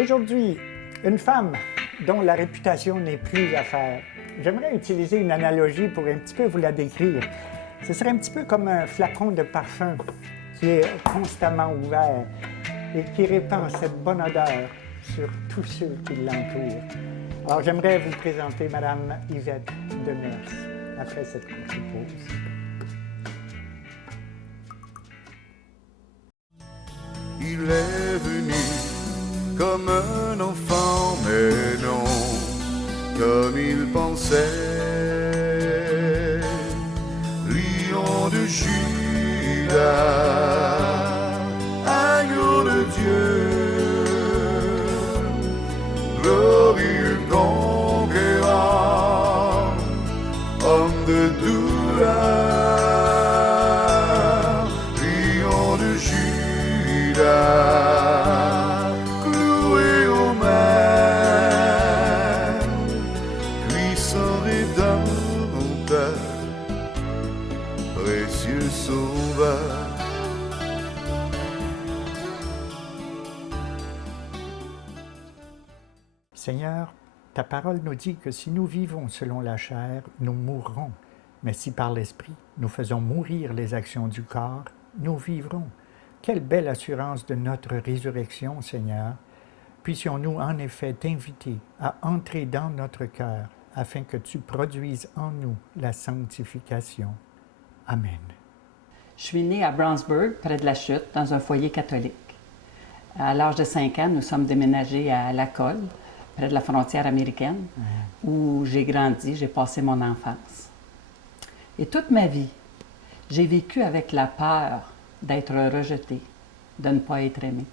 Aujourd'hui, une femme dont la réputation n'est plus à faire. J'aimerais utiliser une analogie pour un petit peu vous la décrire. Ce serait un petit peu comme un flacon de parfum qui est constamment ouvert et qui répand cette bonne odeur sur tous ceux qui l'entourent. Alors, j'aimerais vous présenter Madame Yvette Demers après cette courte pause. Il est venu comme un enfant, mais non comme il pensait. Lion de Judas, agneau de Dieu, glorieux conquérant, homme de douleur, lion de Judas. Seigneur, ta parole nous dit que si nous vivons selon la chair, nous mourrons. Mais si par l'Esprit, nous faisons mourir les actions du corps, nous vivrons. Quelle belle assurance de notre résurrection, Seigneur. Puissions-nous en effet t'inviter à entrer dans notre cœur, afin que tu produises en nous la sanctification. Amen. Je suis née à Brownsburg, près de la Chute, dans un foyer catholique. À l'âge de 5 ans, nous sommes déménagés à Lacolle, près de la frontière américaine, où j'ai grandi, j'ai passé mon enfance. Et toute ma vie, j'ai vécu avec la peur d'être rejetée, de ne pas être aimée.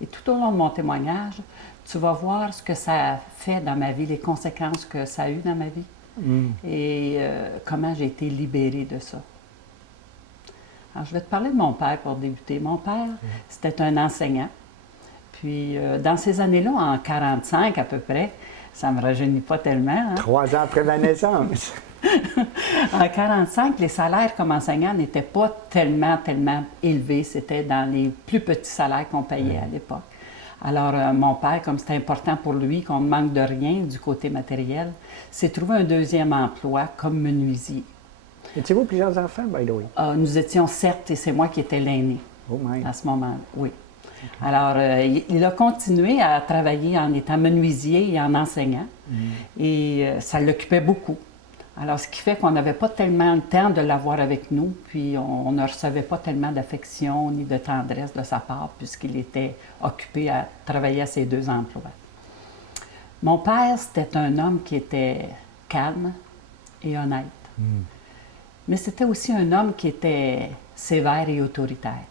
Et tout au long de mon témoignage, tu vas voir ce que ça a fait dans ma vie, les conséquences que ça a eu dans ma vie et comment j'ai été libérée de ça. Alors, je vais te parler de mon père pour débuter. Mon père, c'était un enseignant. Puis, dans ces années-là, en 1945 à peu près, ça ne me rajeunit pas tellement. Hein? 3 ans après ma naissance. En 1945, les salaires comme enseignant n'étaient pas tellement élevés. C'était dans les plus petits salaires qu'on payait à l'époque. Alors, mon père, comme c'était important pour lui qu'on ne manque de rien du côté matériel, s'est trouvé un deuxième emploi comme menuisier. Étiez-vous plusieurs enfants, by the way? Nous étions 7 et c'est moi qui étais l'aîné à ce moment-là, oui. Alors, il a continué à travailler en étant menuisier et en enseignant. Et ça l'occupait beaucoup. Alors, ce qui fait qu'on n'avait pas tellement le temps de l'avoir avec nous, puis on ne recevait pas tellement d'affection ni de tendresse de sa part, puisqu'il était occupé à travailler à ses 2 emplois. Mon père, c'était un homme qui était calme et honnête. Mais c'était aussi un homme qui était sévère et autoritaire.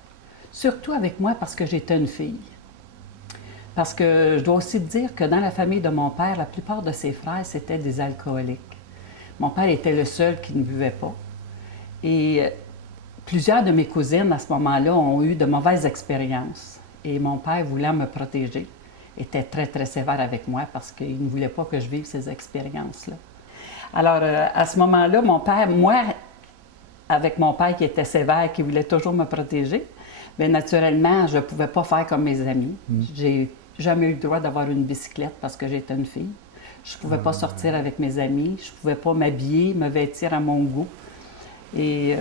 Surtout avec moi parce que j'étais une fille. Parce que je dois aussi te dire que dans la famille de mon père, la plupart de ses frères, c'était des alcooliques. Mon père était le seul qui ne buvait pas. Et plusieurs de mes cousines, à ce moment-là, ont eu de mauvaises expériences. Et mon père, voulant me protéger, était très, très sévère avec moi parce qu'il ne voulait pas que je vive ces expériences-là. Alors, à ce moment-là, avec mon père qui était sévère, qui voulait toujours me protéger, bien naturellement, je ne pouvais pas faire comme mes amis. J'ai jamais eu le droit d'avoir une bicyclette parce que j'étais une fille. Je ne pouvais pas sortir avec mes amis. Je ne pouvais pas m'habiller, me vêtir à mon goût. Mais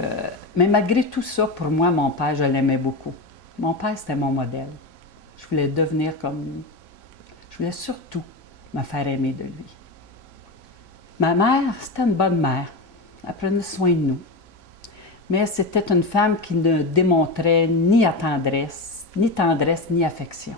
malgré tout ça, pour moi, mon père, je l'aimais beaucoup. Mon père, c'était mon modèle. Je voulais devenir comme lui. Je voulais surtout me faire aimer de lui. Ma mère, c'était une bonne mère. Elle prenait soin de nous. Mais c'était une femme qui ne démontrait ni tendresse, ni affection.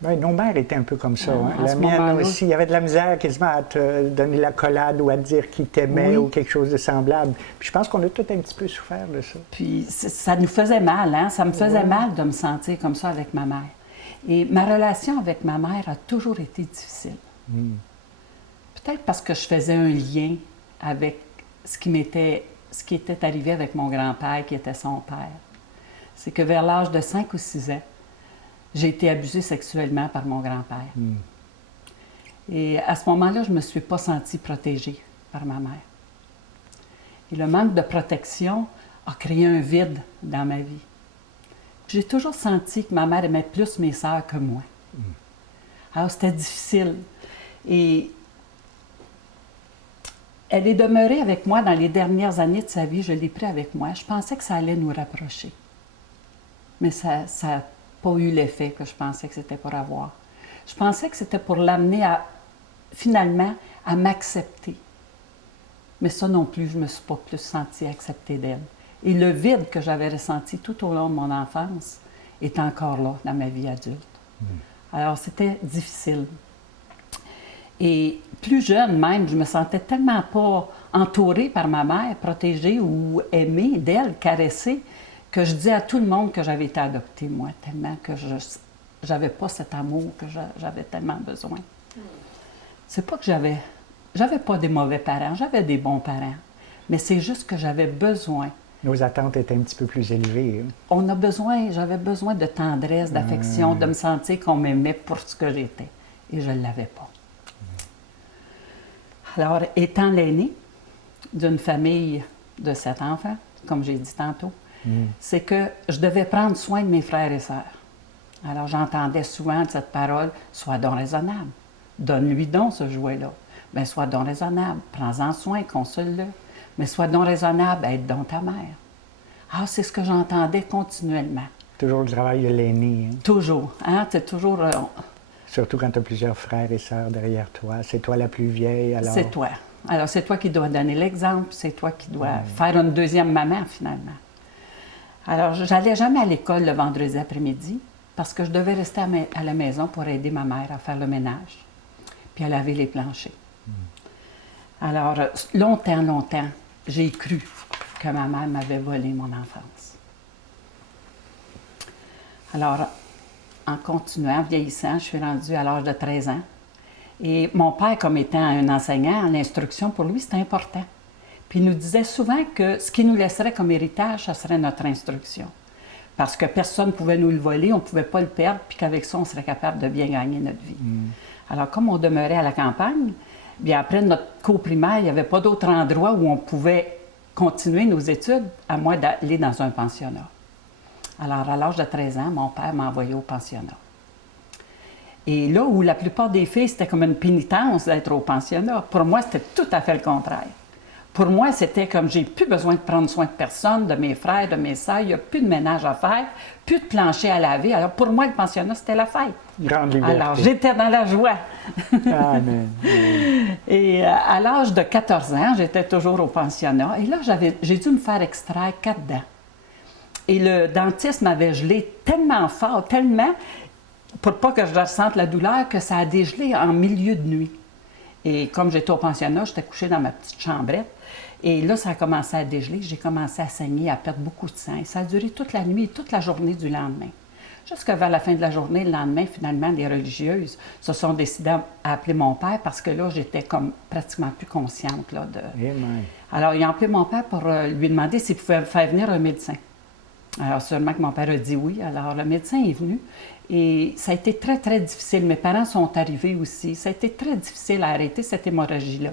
Bien, nos mères étaient un peu comme ça. La mienne aussi, il y avait de la misère quasiment à te donner l'accolade ou à te dire qu'il t'aimait ou quelque chose de semblable. Puis je pense qu'on a tous un petit peu souffert de ça. Puis ça nous faisait mal, hein? Ça me faisait mal de me sentir comme ça avec ma mère. Et ma relation avec ma mère a toujours été difficile. Peut-être parce que je faisais un lien avec ce qui était arrivé avec mon grand-père, qui était son père. C'est que vers l'âge de 5 ou 6 ans, j'ai été abusée sexuellement par mon grand-père. Et à ce moment-là, je ne me suis pas sentie protégée par ma mère. Et le manque de protection a créé un vide dans ma vie. J'ai toujours senti que ma mère aimait plus mes sœurs que moi. Alors, c'était difficile. Et elle est demeurée avec moi dans les dernières années de sa vie. Je l'ai pris avec moi. Je pensais que ça allait nous rapprocher. Mais ça n'a pas eu l'effet que je pensais que c'était pour avoir. Je pensais que c'était pour l'amener finalement, à m'accepter. Mais ça non plus, je ne me suis pas plus sentie acceptée d'elle. Et le vide que j'avais ressenti tout au long de mon enfance est encore là dans ma vie adulte. Alors, c'était difficile. Et plus jeune même, je me sentais tellement pas entourée par ma mère, protégée ou aimée d'elle, caressée, que je disais à tout le monde que j'avais été adoptée, moi, tellement que je n'avais pas cet amour que j'avais tellement besoin. C'est pas que j'avais pas des mauvais parents, j'avais des bons parents, mais c'est juste que j'avais besoin. Nos attentes étaient un petit peu plus élevées. J'avais besoin de tendresse, d'affection, de me sentir qu'on m'aimait pour ce que j'étais. Et je ne l'avais pas. Alors, étant l'aînée d'une famille de 7 enfants, comme j'ai dit tantôt, c'est que je devais prendre soin de mes frères et sœurs. Alors, j'entendais souvent cette parole, « Sois donc raisonnable, donne-lui donc ce jouet-là. » Bien, sois donc raisonnable, prends-en soin, console-le. Mais sois donc raisonnable, aide donc ta mère. Ah, c'est ce que j'entendais continuellement. Toujours le travail de l'aîné. Hein? Toujours. Hein? C'est toujours... Surtout quand tu as plusieurs frères et sœurs derrière toi. C'est toi la plus vieille, alors... C'est toi. Alors, c'est toi qui dois donner l'exemple, c'est toi qui dois faire une deuxième maman, finalement. Alors, j'allais jamais à l'école le vendredi après-midi parce que je devais rester à la maison pour aider ma mère à faire le ménage puis à laver les planchers. Alors, longtemps, j'ai cru que ma mère m'avait volé mon enfance. Alors, en continuant, en vieillissant, je suis rendue à l'âge de 13 ans. Et mon père, comme étant un enseignant, l'instruction, pour lui, c'était important. Puis il nous disait souvent que ce qu'il nous laisserait comme héritage, ça serait notre instruction. Parce que personne ne pouvait nous le voler, on ne pouvait pas le perdre, puis qu'avec ça, on serait capable de bien gagner notre vie. Alors, comme on demeurait à la campagne, bien après notre cours primaire, il n'y avait pas d'autre endroit où on pouvait continuer nos études, à moins d'aller dans un pensionnat. Alors, à l'âge de 13 ans, mon père m'a envoyé au pensionnat. Et là où la plupart des filles, c'était comme une pénitence d'être au pensionnat, pour moi, c'était tout à fait le contraire. Pour moi, c'était comme j'ai plus besoin de prendre soin de personne, de mes frères, de mes sœurs, il n'y a plus de ménage à faire, plus de plancher à laver. Alors pour moi, le pensionnat, c'était la fête. Grande liberté. Alors j'étais dans la joie. Amen. Et à l'âge de 14 ans, j'étais toujours au pensionnat. Et là, j'ai dû me faire extraire 4 dents. Et le dentiste m'avait gelé tellement fort, tellement, pour pas que je ressente la douleur, que ça a dégelé en milieu de nuit. Et comme j'étais au pensionnat, j'étais couchée dans ma petite chambrette. Et là, ça a commencé à dégeler. J'ai commencé à saigner, à perdre beaucoup de sang. Et ça a duré toute la nuit et toute la journée du lendemain. Jusqu'à vers la fin de la journée, le lendemain, finalement, les religieuses se sont décidées à appeler mon père parce que là, j'étais comme pratiquement plus consciente. Là, Alors, ils ont appelé mon père pour lui demander s'il pouvait faire venir un médecin. Alors, seulement que mon père a dit oui. Alors, le médecin est venu et ça a été très, très difficile. Mes parents sont arrivés aussi. Ça a été très difficile à arrêter cette hémorragie-là.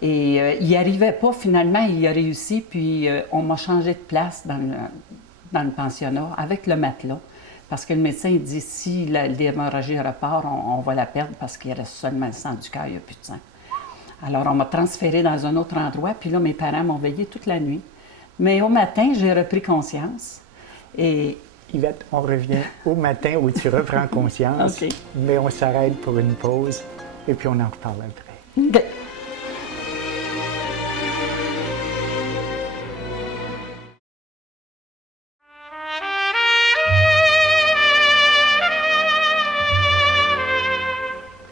Et il n'y arrivait pas. Finalement, il a réussi. Puis, on m'a changé de place dans le pensionnat avec le matelas. Parce que le médecin il dit si l'hémorragie repart, on va la perdre parce qu'il reste seulement le sang du cœur, il n'y a plus de sang. Alors, on m'a transféré dans un autre endroit. Puis là, mes parents m'ont veillé toute la nuit. Mais au matin, j'ai repris conscience. Et Yvette, on revient au matin où tu reprends conscience, OK. Mais on s'arrête pour une pause et puis on en reparle après. OK.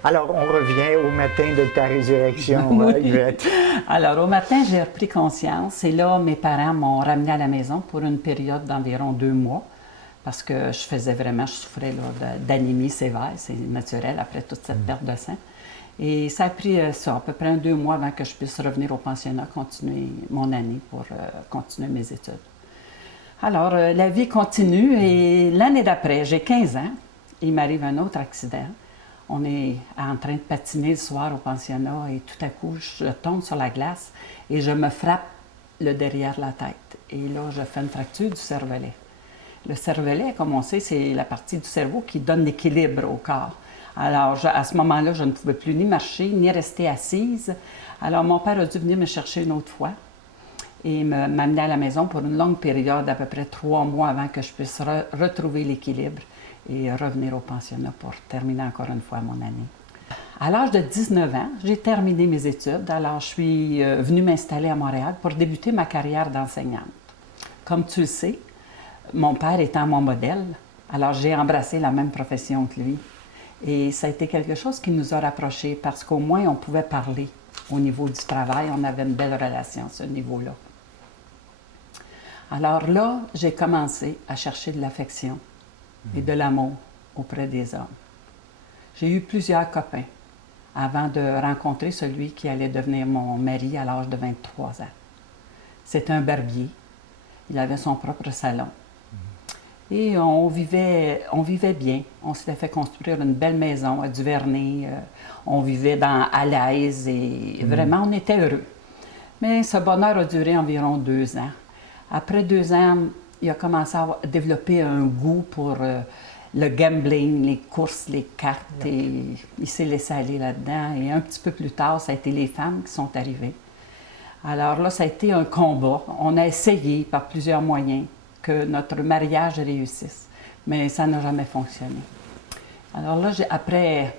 Alors, on revient au matin de ta résurrection, Oui. Yvette. Alors, au matin, j'ai repris conscience et là, mes parents m'ont ramenée à la maison pour une période d'environ 2 mois parce que je souffrais d'anémie sévère, c'est naturel après toute cette perte de sang. Et ça a pris à peu près 2 mois avant que je puisse revenir au pensionnat, continuer mon année pour continuer mes études. Alors, la vie continue et l'année d'après, j'ai 15 ans, il m'arrive un autre accident. On est en train de patiner le soir au pensionnat et tout à coup, je tombe sur la glace et je me frappe le derrière la tête. Et là, je fais une fracture du cervelet. Le cervelet, comme on sait, c'est la partie du cerveau qui donne l'équilibre au corps. Alors, à ce moment-là, je ne pouvais plus ni marcher, ni rester assise. Alors, mon père a dû venir me chercher une autre fois et m'amener à la maison pour une longue période, à peu près 3 mois avant que je puisse retrouver l'équilibre et revenir au pensionnat pour terminer encore une fois mon année. À l'âge de 19 ans, j'ai terminé mes études. Alors, je suis venue m'installer à Montréal pour débuter ma carrière d'enseignante. Comme tu le sais, mon père étant mon modèle, alors j'ai embrassé la même profession que lui. Et ça a été quelque chose qui nous a rapprochés parce qu'au moins on pouvait parler au niveau du travail. On avait une belle relation à ce niveau-là. Alors là, j'ai commencé à chercher de l'affection et de l'amour auprès des hommes. J'ai eu plusieurs copains avant de rencontrer celui qui allait devenir mon mari à l'âge de 23 ans. C'était un barbier. Il avait son propre salon. Et on vivait bien. On s'était fait construire une belle maison à Duvernay. On vivait à l'aise et vraiment, on était heureux. Mais ce bonheur a duré environ 2 ans. Après 2 ans, il a commencé à développer un goût pour le gambling, les courses, les cartes. Et il s'est laissé aller là-dedans. Et un petit peu plus tard, ça a été les femmes qui sont arrivées. Alors là, ça a été un combat. On a essayé par plusieurs moyens que notre mariage réussisse, mais ça n'a jamais fonctionné. Alors là, après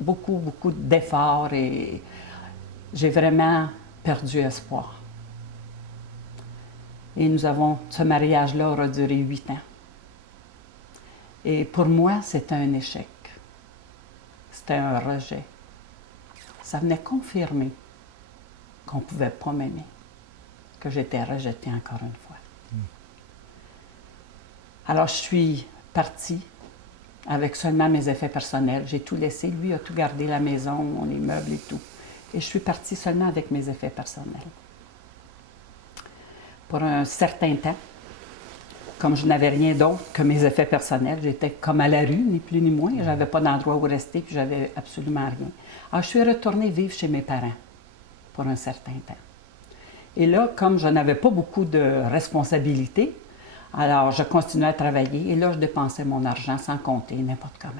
beaucoup d'efforts, et j'ai vraiment perdu espoir. Et ce mariage-là aura duré 8 ans. Et pour moi, c'était un échec. C'était un rejet. Ça venait confirmer qu'on ne pouvait pas m'aimer, que j'étais rejetée encore une fois. Alors, je suis partie avec seulement mes effets personnels. J'ai tout laissé. Lui a tout gardé, la maison, les meubles et tout. Et je suis partie seulement avec mes effets personnels. Pour un certain temps, comme je n'avais rien d'autre que mes effets personnels, j'étais comme à la rue, ni plus ni moins. Je n'avais pas d'endroit où rester, puis j'avais absolument rien. Alors, je suis retournée vivre chez mes parents pour un certain temps. Et là, comme je n'avais pas beaucoup de responsabilités, alors je continuais à travailler et là, je dépensais mon argent sans compter, n'importe comment.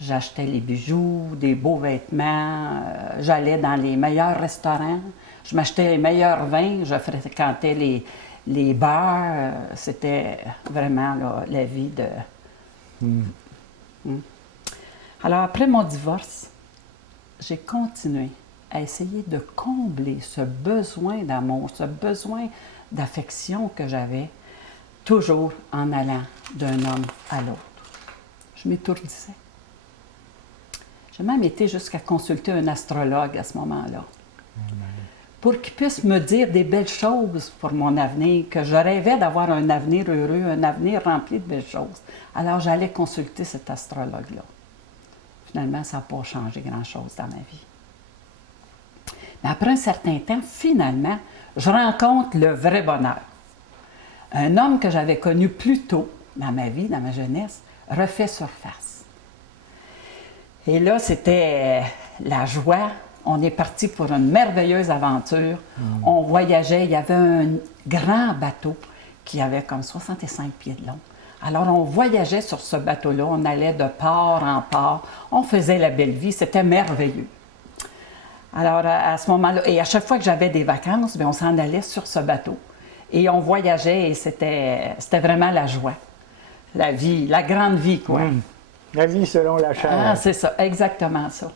J'achetais les bijoux, des beaux vêtements, j'allais dans les meilleurs restaurants, je m'achetais les meilleurs vins, je fréquentais les bars. C'était vraiment là, la vie de... Alors, après mon divorce, j'ai continué à essayer de combler ce besoin d'amour, ce besoin d'affection que j'avais, toujours en allant d'un homme à l'autre. Je m'étourdissais. J'ai même été jusqu'à consulter un astrologue à ce moment-là, pour qu'il puisse me dire des belles choses pour mon avenir, que je rêvais d'avoir un avenir heureux, un avenir rempli de belles choses. Alors j'allais consulter cet astrologue-là. Finalement, ça n'a pas changé grand-chose dans ma vie. Mais après un certain temps, finalement, je rencontre le vrai bonheur. Un homme que j'avais connu plus tôt dans ma vie, dans ma jeunesse, refait surface. Et là, c'était la joie. On est parti pour une merveilleuse aventure. On voyageait, il y avait un grand bateau qui avait comme 65 pieds de long. Alors, on voyageait sur ce bateau-là, on allait de port en port, on faisait la belle vie, c'était merveilleux. Alors, à ce moment-là, et à chaque fois que j'avais des vacances, bien, on s'en allait sur ce bateau. Et on voyageait et c'était vraiment la joie. La vie, la grande vie, quoi. La vie selon la chair. Ah, c'est ça, exactement ça.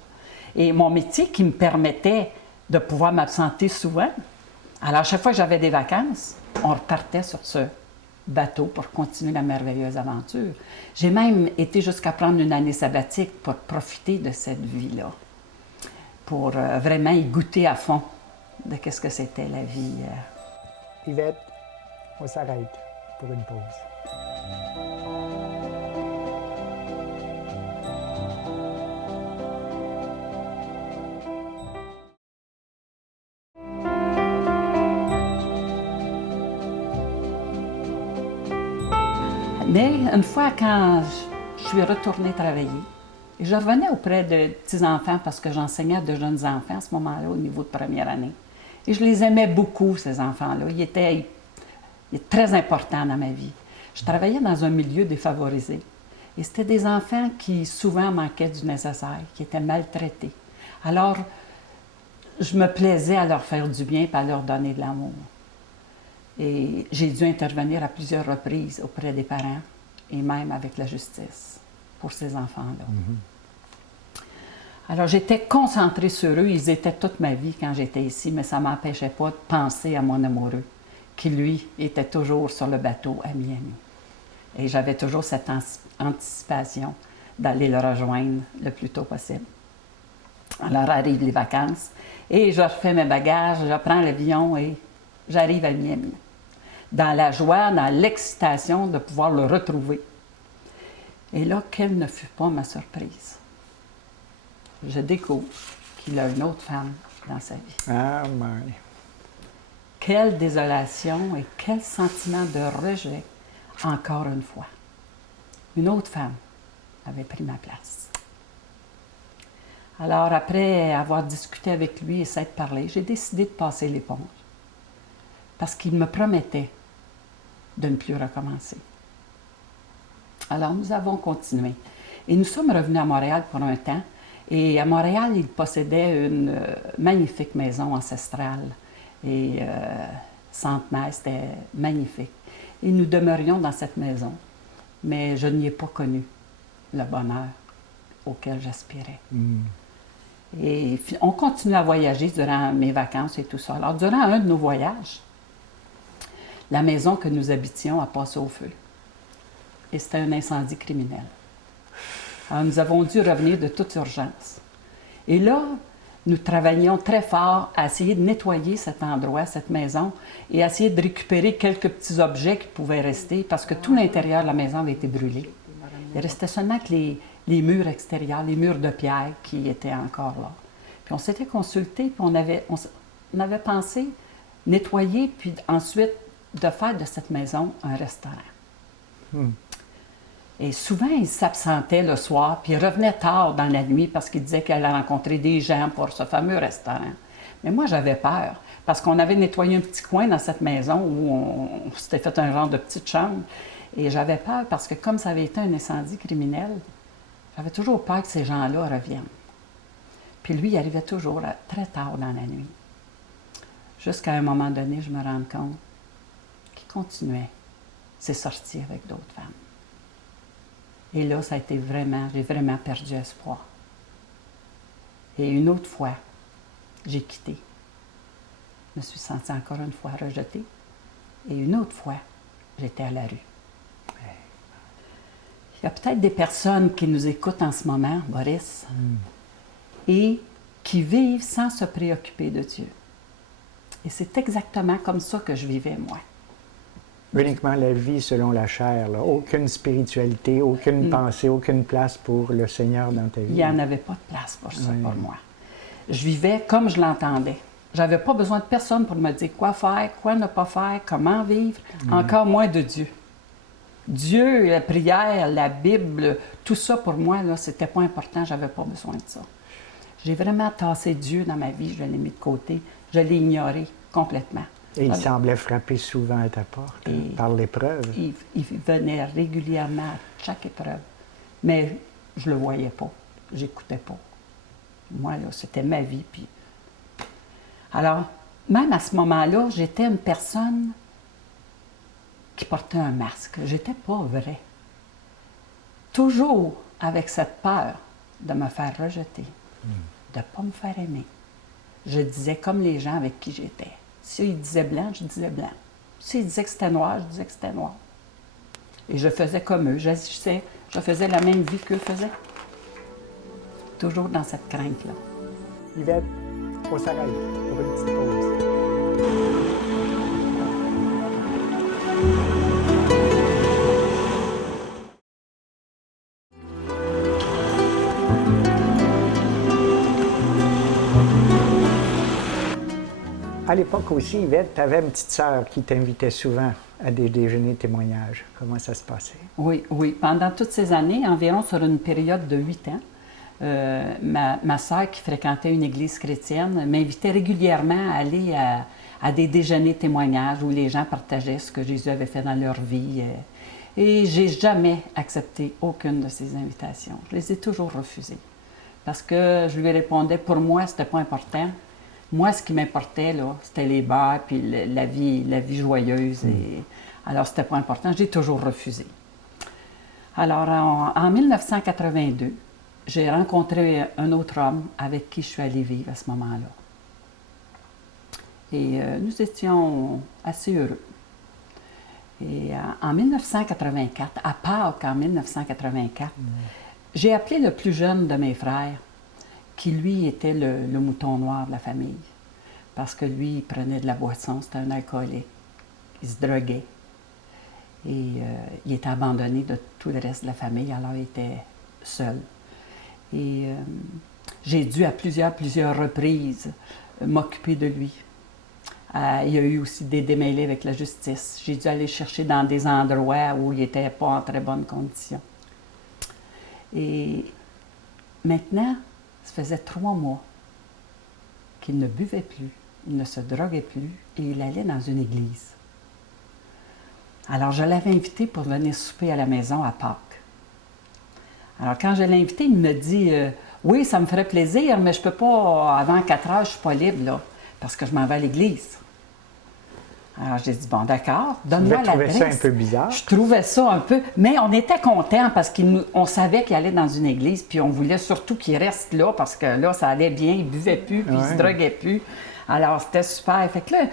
Et mon métier qui me permettait de pouvoir m'absenter souvent. Alors, à chaque fois que j'avais des vacances, on repartait sur ce bateau pour continuer la merveilleuse aventure. J'ai même été jusqu'à prendre une année sabbatique pour profiter de cette vie-là, pour vraiment y goûter à fond de qu'est-ce que c'était la vie. Yvette, on s'arrête pour une pause. Mais une fois, quand je suis retournée travailler, je revenais auprès de petits-enfants parce que j'enseignais à de jeunes enfants à ce moment-là, au niveau de première année. Et je les aimais beaucoup, ces enfants-là. Ils étaient très importants dans ma vie. Je travaillais dans un milieu défavorisé. Et c'était des enfants qui souvent manquaient du nécessaire, qui étaient maltraités. Alors, je me plaisais à leur faire du bien et à leur donner de l'amour. Et j'ai dû intervenir à plusieurs reprises auprès des parents et même avec la justice pour ces enfants-là. Alors, j'étais concentrée sur eux. Ils étaient toute ma vie quand j'étais ici, mais ça ne m'empêchait pas de penser à mon amoureux, qui, lui, était toujours sur le bateau à Miami. Et j'avais toujours cette anticipation d'aller le rejoindre le plus tôt possible. Alors, arrivent les vacances et je refais mes bagages, je prends l'avion et j'arrive à Miami. Dans la joie, dans l'excitation de pouvoir le retrouver. Et là, quelle ne fut pas ma surprise? Je découvre qu'il a une autre femme dans sa vie. Ah, my. Quelle désolation et quel sentiment de rejet, encore une fois. Une autre femme avait pris ma place. Alors, après avoir discuté avec lui et s'être parlé, j'ai décidé de passer l'éponge. Parce qu'il me promettait de ne plus recommencer. Alors, nous avons continué. Et nous sommes revenus à Montréal pour un temps. Et à Montréal, il possédait une magnifique maison ancestrale. Et centenaire, c'était magnifique. Et nous demeurions dans cette maison. Mais je n'y ai pas connu le bonheur auquel j'aspirais. Et on continue à voyager durant mes vacances et tout ça. Alors, durant un de nos voyages, la maison que nous habitions a passé au feu. Et c'était un incendie criminel. Alors, nous avons dû revenir de toute urgence. Et là, nous travaillions très fort à essayer de nettoyer cet endroit, cette maison, et à essayer de récupérer quelques petits objets qui pouvaient rester, parce que tout l'intérieur de la maison avait été brûlé. Il restait seulement que les murs extérieurs, les murs de pierre qui étaient encore là. Puis on s'était consulté, puis on avait pensé nettoyer, puis ensuite de faire de cette maison un restaurant. Et souvent, il s'absentait le soir, puis il revenait tard dans la nuit parce qu'il disait qu'il allait rencontrer des gens pour ce fameux restaurant. Mais moi, j'avais peur, parce qu'on avait nettoyé un petit coin dans cette maison où on s'était fait un genre de petite chambre. Et j'avais peur parce que comme ça avait été un incendie criminel, j'avais toujours peur que ces gens-là reviennent. Puis lui, il arrivait toujours très tard dans la nuit. Jusqu'à un moment donné, je me rends compte qu'il continuait ses sorties avec d'autres femmes. Et là, ça a été j'ai vraiment perdu espoir. Et une autre fois, j'ai quitté. Je me suis sentie encore une fois rejetée. Et une autre fois, j'étais à la rue. Il y a peut-être des personnes qui nous écoutent en ce moment, Boris, et qui vivent sans se préoccuper de Dieu. Et c'est exactement comme ça que je vivais, moi. Uniquement la vie selon la chair, là. Aucune spiritualité, aucune pensée, aucune place pour le Seigneur dans ta vie. Il n'y en avait pas de place pour ça, pour moi. Je vivais comme je l'entendais. J'avais pas besoin de personne pour me dire quoi faire, quoi ne pas faire, comment vivre, encore moins de Dieu. Dieu, la prière, la Bible, tout ça pour moi, là, c'était pas important, j'avais pas besoin de ça. J'ai vraiment tassé Dieu dans ma vie, je l'ai mis de côté, je l'ai ignoré complètement. Et il semblait frapper souvent à ta porte, par l'épreuve. Il venait régulièrement à chaque épreuve. Mais je le voyais pas, j'écoutais pas. Moi, là, c'était ma vie. Puis... Alors, même à ce moment-là, j'étais une personne qui portait un masque. J'étais pas vraie. Toujours avec cette peur de me faire rejeter, de ne pas me faire aimer. Je disais comme les gens avec qui j'étais. S'ils disaient blanc, je disais blanc. S'ils disaient que c'était noir, je disais que c'était noir. Et je faisais comme eux, j'agissais, je faisais la même vie qu'eux faisaient. Toujours dans cette crainte-là. Yvette, on s'arrête pour une petite pause. À l'époque aussi, Yvette, tu avais une petite sœur qui t'invitait souvent à des déjeuners témoignages. Comment ça se passait? Oui. Pendant toutes ces années, environ sur une période de 8 ans, ma sœur, qui fréquentait une église chrétienne, m'invitait régulièrement à aller à des déjeuners témoignages où les gens partageaient ce que Jésus avait fait dans leur vie. Et j'ai jamais accepté aucune de ses invitations. Je les ai toujours refusées. Parce que je lui répondais, pour moi, c'était pas important. Moi, ce qui m'importait, là, c'était les bars puis la vie joyeuse. Alors, c'était pas important. J'ai toujours refusé. Alors, en 1982, j'ai rencontré un autre homme avec qui je suis allée vivre à ce moment-là. Et nous étions assez heureux. Et en 1984, à Pâques, en 1984, j'ai appelé le plus jeune de mes frères, qui lui était le mouton noir de la famille. Parce que lui, il prenait de la boisson, c'était un alcoolique. Il se droguait. Et il était abandonné de tout le reste de la famille, alors il était seul. Et j'ai dû à plusieurs reprises m'occuper de lui. Il y a eu aussi des démêlés avec la justice. J'ai dû aller chercher dans des endroits où il n'était pas en très bonnes conditions. Et maintenant, ça faisait 3 mois qu'il ne buvait plus, il ne se droguait plus et il allait dans une église. Alors, je l'avais invité pour venir souper à la maison à Pâques. Alors, quand je l'ai invité, il me dit oui, ça me ferait plaisir, mais je ne peux pas, avant 4 heures, je ne suis pas libre, là, parce que je m'en vais à l'église. Alors, j'ai dit, bon, d'accord, donne-moi l'adresse. Tu trouvais ça un peu bizarre? Je trouvais ça un peu, mais on était contents parce qu'on savait qu'il allait dans une église, puis on voulait surtout qu'il reste là, parce que là, ça allait bien, il ne buvait plus, puis il ne se droguait plus. Alors, c'était super. Fait que là,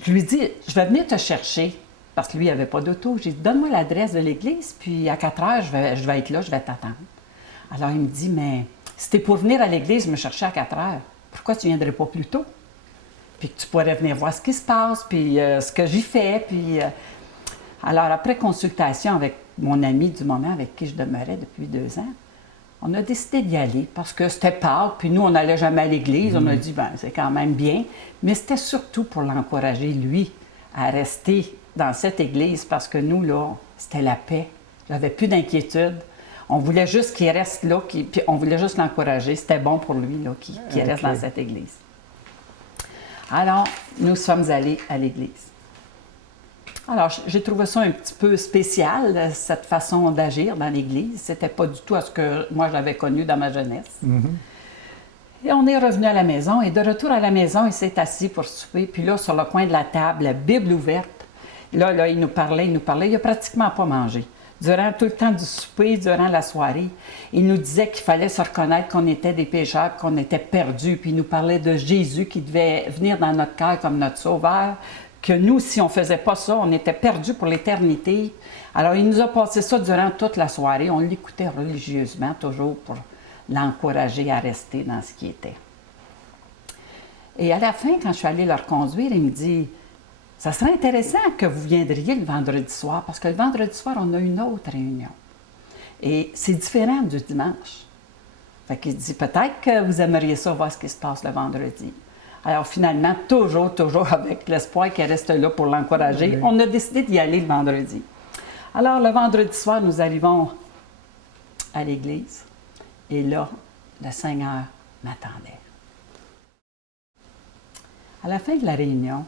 je lui dis, je vais venir te chercher, parce que lui, il n'avait pas d'auto. J'ai dit, donne-moi l'adresse de l'église, puis à 4 heures, je vais être là, je vais t'attendre. Alors, il me dit, mais si t'es pour venir à l'église me chercher à 4 heures, pourquoi tu ne viendrais pas plus tôt? Puis que tu pourrais venir voir ce qui se passe, puis ce que j'y fais. Puis, alors, après consultation avec mon ami du moment avec qui je demeurais depuis 2 ans, on a décidé d'y aller parce que c'était Pâques, puis nous, on n'allait jamais à l'église. On a dit, ben c'est quand même bien. Mais c'était surtout pour l'encourager, lui, à rester dans cette église parce que nous, là, c'était la paix. J'avais plus d'inquiétude. On voulait juste qu'il reste là, puis on voulait juste l'encourager. C'était bon pour lui, là, qu'il reste dans cette église. Alors, nous sommes allés à l'église. Alors, j'ai trouvé ça un petit peu spécial, cette façon d'agir dans l'église. C'était pas du tout à ce que moi j'avais connu dans ma jeunesse. Et on est revenu à la maison, et de retour à la maison, il s'est assis pour souper. Puis là, sur le coin de la table, la Bible ouverte, là, il nous parlait, il n'a pratiquement pas mangé. Durant tout le temps du souper, durant la soirée, il nous disait qu'il fallait se reconnaître qu'on était des pécheurs, qu'on était perdus, puis il nous parlait de Jésus qui devait venir dans notre cœur comme notre sauveur, que nous, si on ne faisait pas ça, on était perdus pour l'éternité. Alors, il nous a passé ça durant toute la soirée. On l'écoutait religieusement, toujours pour l'encourager à rester dans ce qui était. Et à la fin, quand je suis allée le reconduire, il me dit... Ça serait intéressant que vous viendriez le vendredi soir, parce que le vendredi soir, on a une autre réunion. Et c'est différent du dimanche. Fait qu'il dit, peut-être que vous aimeriez ça voir ce qui se passe le vendredi. Alors finalement, toujours avec l'espoir qu'il reste là pour l'encourager, on a décidé d'y aller le vendredi. Alors le vendredi soir, nous arrivons à l'église. Et là, le Seigneur m'attendait. À la fin de la réunion,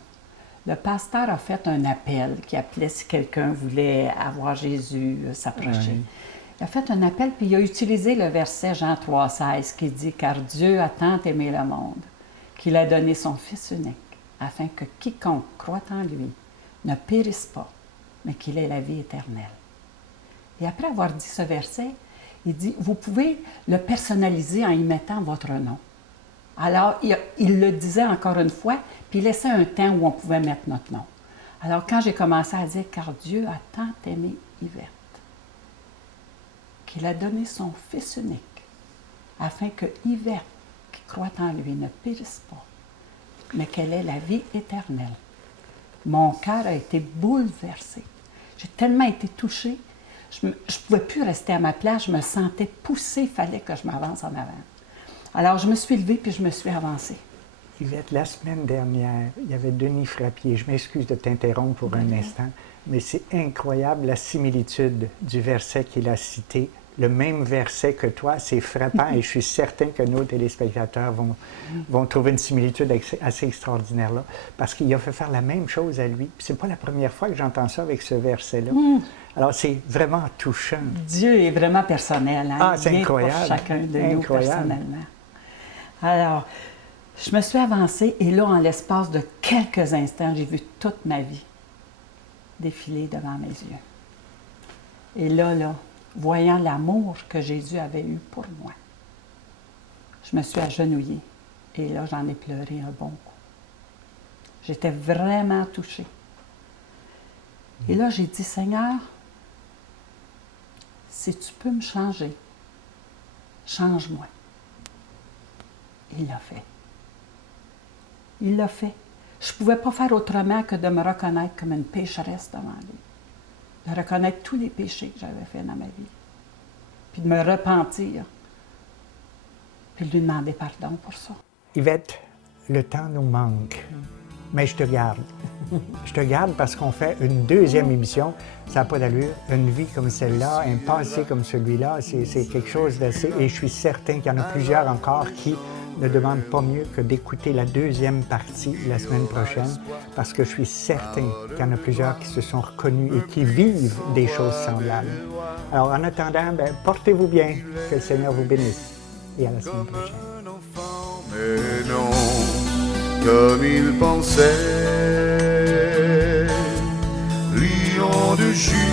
le pasteur a fait un appel qui appelait si quelqu'un voulait avoir Jésus, s'approcher. Il a fait un appel, puis il a utilisé le verset Jean 3,16 qui dit « Car Dieu a tant aimé le monde qu'il a donné son Fils unique, afin que quiconque croit en lui ne périsse pas, mais qu'il ait la vie éternelle. » Et après avoir dit ce verset, il dit « Vous pouvez le personnaliser en y mettant votre nom. » Alors, il le disait encore une fois, puis il laissait un temps où on pouvait mettre notre nom. Alors, quand j'ai commencé à dire « Car Dieu a tant aimé Yvette, qu'il a donné son Fils unique, afin que Yvette, qui croit en lui, ne périsse pas, mais qu'elle ait la vie éternelle. » Mon cœur a été bouleversé. J'ai tellement été touchée, je ne pouvais plus rester à ma place, je me sentais poussée, il fallait que je m'avance en avant. Alors, je me suis levée puis je me suis avancée. Yvette, la semaine dernière, il y avait Denis Frappier. Je m'excuse de t'interrompre pour un instant, mais c'est incroyable la similitude du verset qu'il a cité le même verset que toi. C'est frappant et je suis certain que nos téléspectateurs vont trouver une similitude assez extraordinaire là, parce qu'il a fait faire la même chose à lui. Puis c'est pas la première fois que j'entends ça avec ce verset-là. Alors c'est vraiment touchant. Dieu est vraiment personnel. Hein? Ah, c'est incroyable. Pour chacun de nous personnellement. Alors, je me suis avancée et là, en l'espace de quelques instants, j'ai vu toute ma vie défiler devant mes yeux. Et là, voyant l'amour que Jésus avait eu pour moi, je me suis agenouillée et là, j'en ai pleuré un bon coup. J'étais vraiment touchée. Et là, j'ai dit, Seigneur, si tu peux me changer, change-moi. Il l'a fait. Il l'a fait. Je ne pouvais pas faire autrement que de me reconnaître comme une pécheresse devant lui. De reconnaître tous les péchés que j'avais faits dans ma vie. Puis de me repentir. Puis de lui demander pardon pour ça. Yvette, le temps nous manque. Mais je te garde. Je te garde parce qu'on fait une deuxième émission. Ça n'a pas d'allure. Une vie comme celle-là, un passé comme celui-là, c'est quelque chose d'assez... Et je suis certain qu'il y en a plusieurs encore qui ne demandent pas mieux que d'écouter la deuxième partie la semaine prochaine, parce que je suis certain qu'il y en a plusieurs qui se sont reconnus et qui vivent des choses semblables. Alors, en attendant, portez-vous bien. Que le Seigneur vous bénisse. Et à la semaine prochaine. Mais non, comme il pensait, lion de Juda.